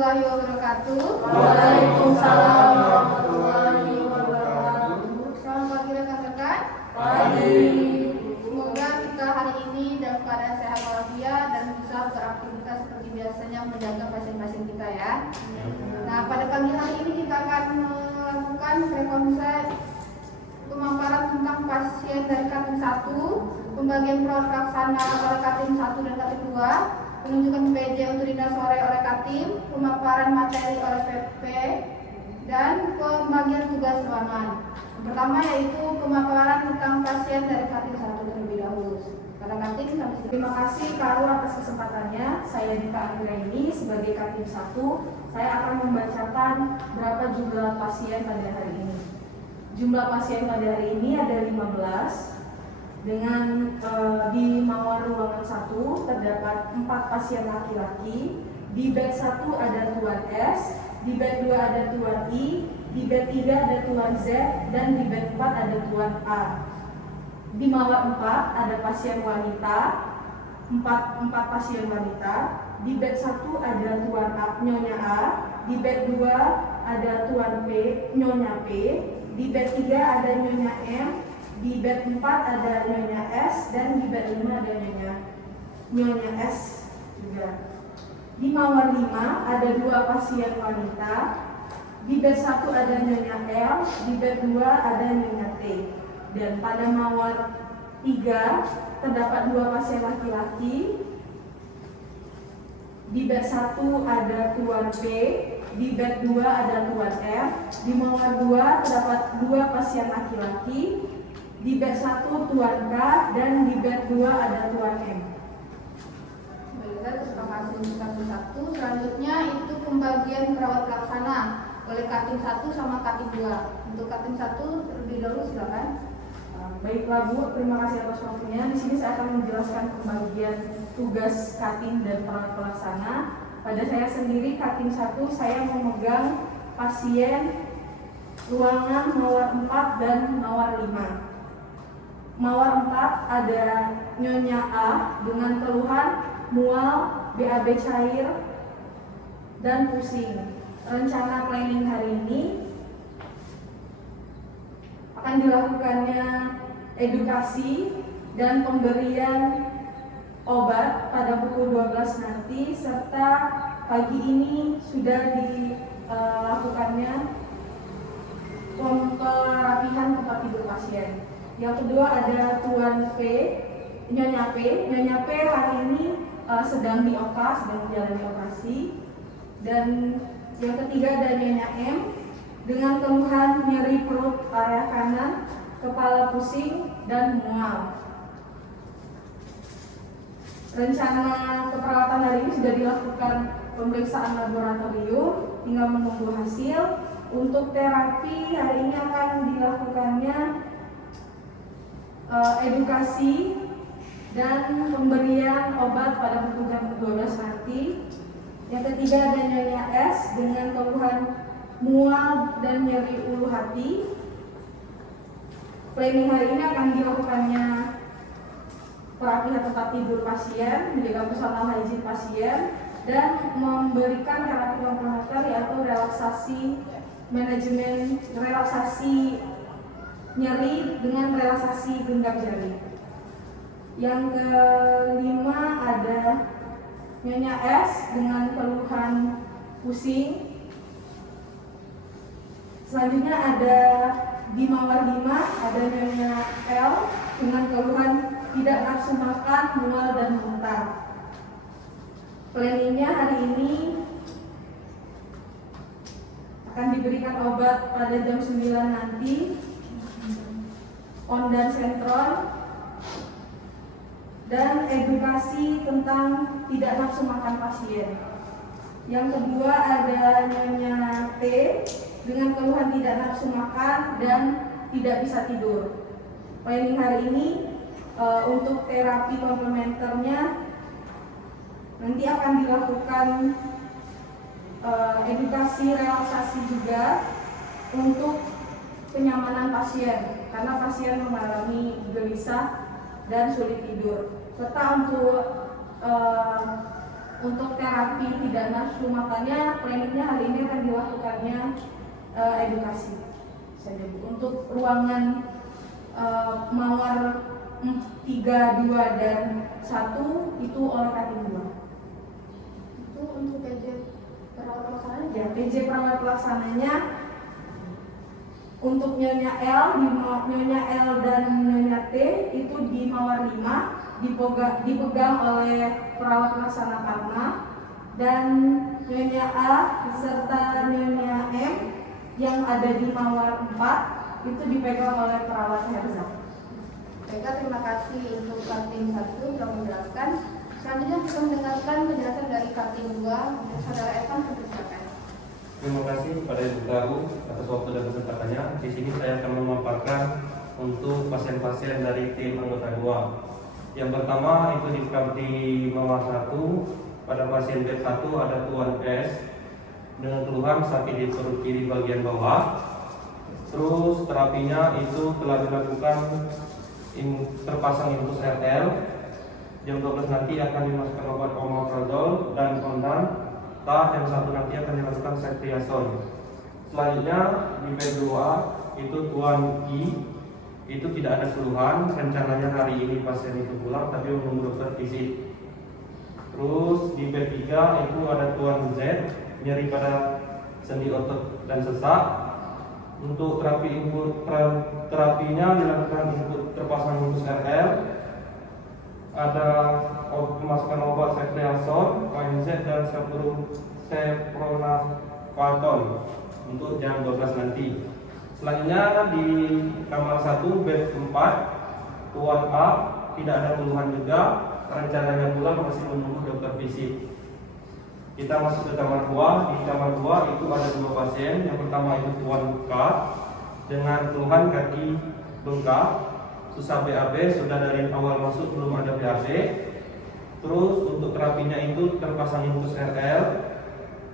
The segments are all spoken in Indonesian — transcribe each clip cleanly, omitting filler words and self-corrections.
warahmatullahi wabarakatuh. Waalaikumsalam warahmatullahi wabarakatuh. Selamat pagi rekan-rekan. Pagi. Semoga kita hari ini dalam keadaan sehat walafiat dan bisa beraktivitas seperti biasanya menjaga pasien-pasien kita ya. Nah, pada pagi hari ini kita akan melakukan rekonsiliasi pemaparan tentang pasien dari Katim 1, pembagian perawat pelaksana oleh Katim 1 dan Katim 2, penunjukan PJ untuk dinas sore oleh Katim, pemaparan materi oleh PP, dan pembagian tugas ruangan. Yang pertama yaitu pemaparan tentang pasien dari Katim 1 terlebih dahulu. Pada Katim, Terima kasih Karo atas kesempatannya. Saya Dita Anggraini sebagai Katim 1. Saya akan membacakan berapa jumlah pasien pada hari ini. Jumlah pasien pada hari ini ada 15. Dengan di mawar ruangan 1 terdapat 4 pasien laki-laki. Di bed 1 ada Tuan S, di bed 2 ada Tuan I, di bed 3 ada Tuan Z, dan di bed 4 ada Tuan A. Di mawar 4 ada pasien wanita, 4 pasien wanita. Di bed 1 ada Tuan A, Nyonya A, di bed 2 ada Tuan P, Nyonya P, di bed 3 ada Nyonya M, di bed 4 ada Nyonya S, dan di bed 5 ada Nyonya S juga. Di mawar 5 ada 2 pasien wanita. Di bed 1 ada Nyonya L, di bed 2 ada Nyonya T. Dan pada mawar 3 terdapat 2 pasien laki-laki. Di bed 1 ada Tuan P, di bed 2 ada Tuan R. Di mawar 2 terdapat 2 pasien laki-laki. Di bed 1 Tuan K, dan di bed 2 ada Tuan M. baiklah, terima kasih untuk Katim 1. Selanjutnya itu pembagian perawat pelaksana oleh Katim 1 sama Katim 2. Untuk Katim 1 terlebih dahulu silakan. Baiklah Bu, terima kasih atas waktunya. Di sini saya akan menjelaskan pembagian tugas Katim dan perawat pelaksana. Pada saya sendiri Katim 1 saya memegang pasien ruangan mawar 4 dan mawar 5. Mawar 4 ada Nyonya A dengan keluhan mual, BAB cair, dan pusing. Rencana planning hari ini akan dilakukannya edukasi dan pemberian obat pada pukul 12 nanti, serta pagi ini sudah dilakukannya perapihan tempat tidur pasien. Yang kedua ada Tuan P, Nyonya P. Nyonya P hari ini sedang menjalani operasi. Dan yang ketiga ada Nyonya M dengan keluhan nyeri perut area kanan, kepala pusing, dan mual. Rencana keperawatan hari ini sudah dilakukan pemeriksaan laboratorium, tinggal menunggu hasil. Untuk terapi hari ini akan dilakukannya edukasi dan pemberian obat pada pukul jam 12 nanti. Yang ketiga ada Nyonya S dengan keluhan mual dan nyeri ulu hati. Planning hari ini akan dilakukannya perapihan tempat tidur pasien, menjaga personal hygiene pasien, dan memberikan terapi komplementer yaitu relaksasi nyeri dengan relaksasi genggam jari. Yang kelima ada Nyonya S dengan keluhan pusing. Selanjutnya ada di mawar 5 ada Nyonya L dengan keluhan tidak nafsu makan, mual, dan muntah. Planningnya hari ini akan diberikan obat pada jam 9 nanti, ondan sentron, dan edukasi tentang tidak nafsu makan pasien. Yang kedua ada Nyonya T dengan keluhan tidak nafsu makan dan tidak bisa tidur. Planning hari ini untuk terapi komplementernya nanti akan dilakukan edukasi relaksasi juga untuk kenyamanan pasien, karena pasien mengalami gelisah dan sulit tidur. Serta untuk Untuk terapi tidak nafsu makannya, kliniknya hari ini akan dilakukannya edukasi saja Bu. Untuk ruangan mawar 3, 2, dan 1 itu oleh Katim 2. Itu untuk PJ perawat pelaksananya. Ya, PJ perawat pelaksananya untuk Nyonya L, Nyonya L dan Nyonya T itu di mawar 5 dipegang oleh perawat pelaksana Karma, dan Nyonya A serta Nyonya M yang ada di mawar 4 itu dipegang oleh perawat Herza. Baiklah, terima kasih untuk Katim 1 telah menjelaskan. Selanjutnya kita mendengarkan penjelasan dari Katim 2. Saudara Evan, silakan. Terima kasih kepada Ibu Guru atas waktu dan kesempatannya. Di sini saya akan memaparkan untuk pasien-pasien dari tim anggota 2. Yang pertama itu di mawar 1. Pada pasien bed 1 ada Tuan S dengan keluhan sakit di perut kiri bagian bawah. Terus terapinya itu telah dilakukan terpasang infus RL. Jam 12 nanti akan dimasukkan obat omeprazol dan kondan. Yang 1 nanti akan dilakukan ceftriaxone. Selanjutnya di bed 2 itu Tuan I itu tidak ada keluhan. Rencananya hari ini pasien itu pulang tapi menunggu dokter visit. Terus di bed 3 itu ada Tuan Z, nyeri pada sendi otot dan sesak. Untuk terapinya dilakukan input terpasang infus RL, ada pemasukan obat ceftriaxone, ANZ dan sepronafaton untuk jam 12 nanti. Selanjutnya di kamar 1 bed 4 Tuan A tidak ada keluhan juga, rencananya pulang masih menunggu dokter visit. Kita masuk ke kamar 2. Di kamar 2 itu ada 2 pasien. Yang pertama itu Tuan K dengan keluhan kaki bengkak, susah BAB, sudah dari awal masuk belum ada BAB. Terus untuk terapinya itu terpasang infus RL,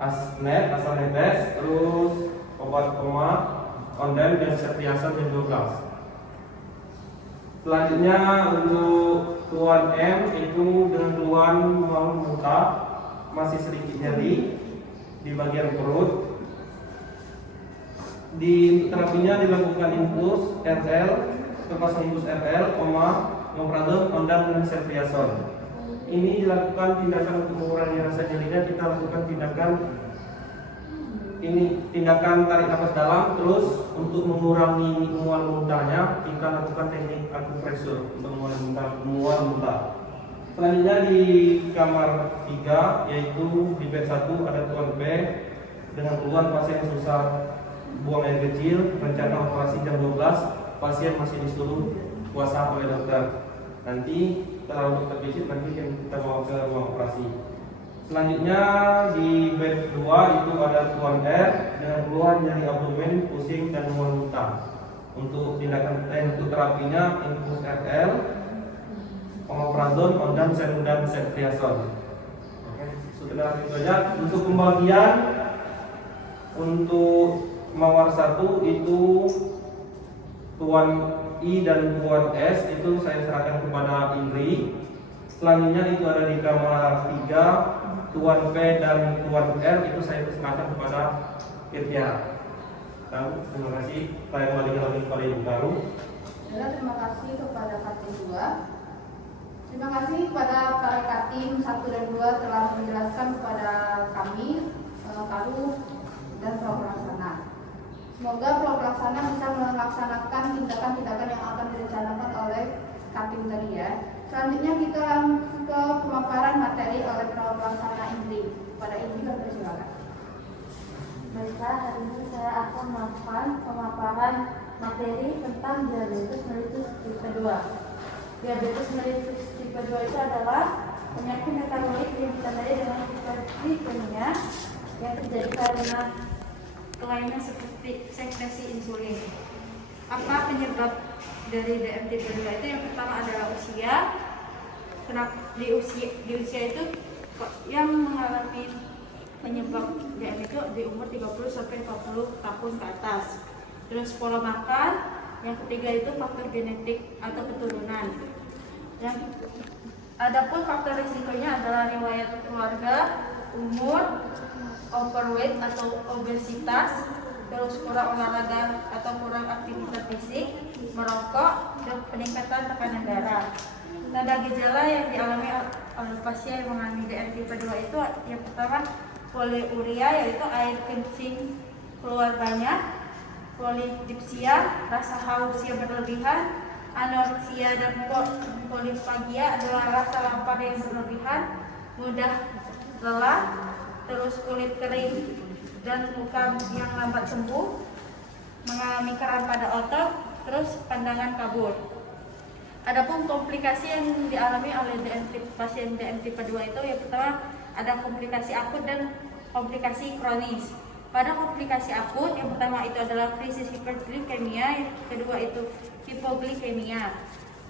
asnet, asal netes, terus obat koma, kondan dan ceftriaxone jam 12. Selanjutnya untuk Tuan M itu dengan keluhan mau muntah, masih sedikit nyeri di bagian perut. Di terapinya dilakukan infus RL, terpasang infus RL, omeprazol, kondan dan ceftriaxone. Ini dilakukan tindakan untuk mengurangi rasa nyerinya. Kita lakukan tindakan tarik nafas dalam. Terus untuk mengurangi mual muntahnya kita lakukan teknik akupresur untuk mual muntah. Selanjutnya di kamar 3 yaitu di bed 1 ada Tuan P dengan keluhan pasien susah buang air kecil. Rencana operasi jam 12. Pasien masih disuruh puasa oleh dokter. Nanti setelah dokter visit nanti kita bawa ke ruang operasi. Selanjutnya di bed 2 itu ada Tuan R dengan keluhan nyeri abdomen, pusing dan mual muntah. Untuk tindakan untuk terapinya infus RL, omeprazol, kondan dan ceftriaxone. Oke, sudah itu saja. Untuk pembagian untuk mawar 1 itu Tuan I dan Tuan S itu saya serahkan kepada Indri. Selanjutnya itu ada di kamar 3 Tuan P dan Tuan R itu saya serahkan kepada Firtiara. Terima kasih. Saya kembali lagi kepada Ibu Guru. Terima kasih kepada Katim 2. Terima kasih kepada para Katim 1 dan 2 telah menjelaskan kepada kami, Karu dan Pro Pelaksana. Semoga Pro Pelaksana bisa melaksanakan tindakan-tindakan yang akan direncanakan oleh Katim tadi ya. Selanjutnya kita langsung ke pemaparan materi oleh Pro Pelaksana Indri. Pada Indri kami silakan. Baiklah, hari ini saya akan melakukan pemaparan materi tentang diabetes mellitus tipe 2. Diabetes mellitus tipe 2 itu adalah penyakit metabolik yang ditandai dengan hiperglikemia yang terjadi karena kelainan seperti sekresi insulin. Apa penyebab dari DM tipe 2 itu? Yang pertama adalah usia. Di usia itu yang mengalami penyebab DM itu di umur 30 sampai 40 tahun ke atas. Terus pola makan. Yang ketiga itu faktor genetik atau keturunan. Adapun faktor risikonya adalah riwayat keluarga, umur, overweight atau obesitas, terus kurang olahraga atau kurang aktivitas fisik, merokok, dan peningkatan tekanan darah. Tanda gejala yang dialami oleh pasien yang mengalami DM tipe 2 itu yang pertama poliuria, yaitu air kencing keluar banyak, polidipsia, rasa haus yang berlebihan, anoreksia dan polifagia adalah rasa lapar yang berlebihan, mudah lelah, terus kulit kering dan luka yang lambat sembuh, mengalami kram pada otot, terus pandangan kabur. Adapun komplikasi yang dialami oleh pasien DM tipe 2 itu yang pertama ada komplikasi akut dan komplikasi kronis. Pada komplikasi akut yang pertama itu adalah krisis hiperglikemia, yang kedua itu hipoglikemia.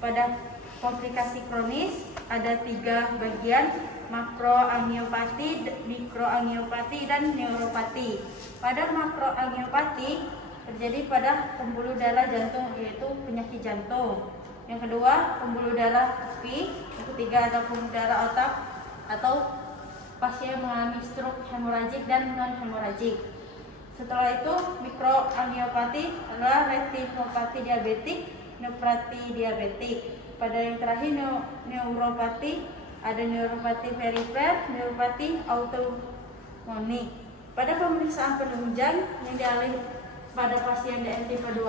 Pada komplikasi kronis ada 3 bagian: makroangiopati, mikroangiopati, dan neuropati. Pada makroangiopati terjadi pada pembuluh darah jantung, yaitu penyakit jantung. Yang kedua pembuluh darah pipi. Yang ketiga ada pembuluh darah otak atau pasien mengalami stroke hemoragik dan non hemoragik. Setelah itu mikroangiopati adalah retinopati diabetik, neopati diabetik. Pada yang terakhir neuropati, ada neuropati perifer, neuropati autonomik. Pada pemeriksaan penunjang yang dialami pada pasien DM tipe 2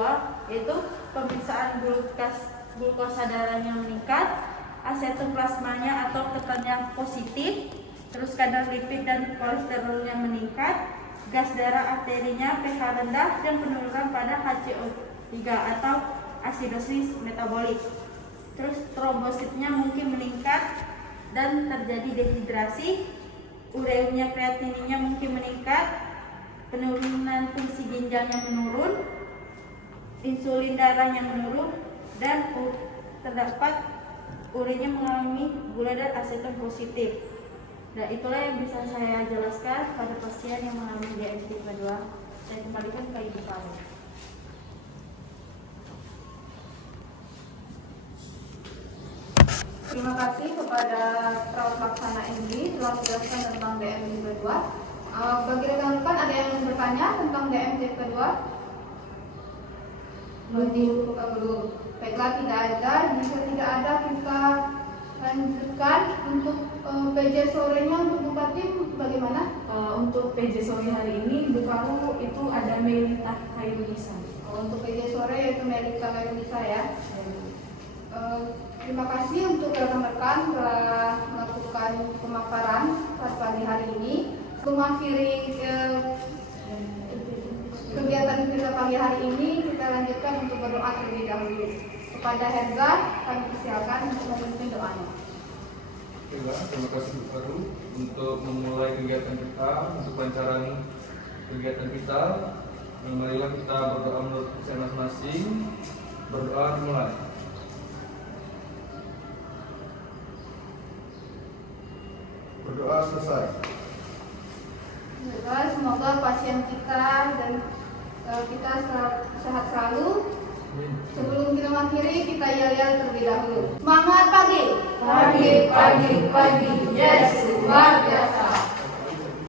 yaitu pemeriksaan glukosa darahnya meningkat, asetoplasmanya atau ketannya positif, terus kadar lipid dan kolesterolnya meningkat, gas darah arterinya pH rendah, dan penurunan pada HCO3 atau asidosis metabolik. Terus trombositnya mungkin meningkat dan terjadi dehidrasi, ureumnya kreatininnya mungkin meningkat, penurunan fungsi ginjalnya menurun, insulin darahnya menurun, dan terdapat urinnya mengalami gula dan aseton positif. Nah, itulah yang bisa saya jelaskan pada pasien yang mengalami DM tipe 2. Saya kembalikan ke Ibu Fani. Terima kasih kepada perawat laksana MD telah menjelaskan tentang DM tipe 2. Bagi rekan-rekan ada yang bertanya tentang DM tipe 2? Belum. Baiklah, tidak ada. Jika tidak ada, kita lanjutkan untuk PJ sorenya. Untuk Bu Fatim bagaimana? Untuk PJ sore hari ini Bu Karu itu ada Melita Khairunisa. Untuk PJ sore yaitu Melita Khairunisa ya. Terima kasih untuk rekan-rekan telah melakukan pemaparan pada pagi hari ini. Mengakhiri kegiatan kita pagi hari ini, kita lanjutkan untuk berdoa terlebih dahulu. Kepada Herza, kami persilakan untuk memimpin doanya. Terima kasih Bu Karu untuk memulai kegiatan kita, untuk melancarkan kegiatan kita. Marilah kita berdoa menurut kepercayaan masing-masing. Berdoa dimulai. Berdoa selesai. Semoga pasien kita dan kita sehat selalu. Sebelum kita mengakhiri, kita yel-yel terlebih dahulu. Semangat pagi! Pagi, Yesus luar biasa.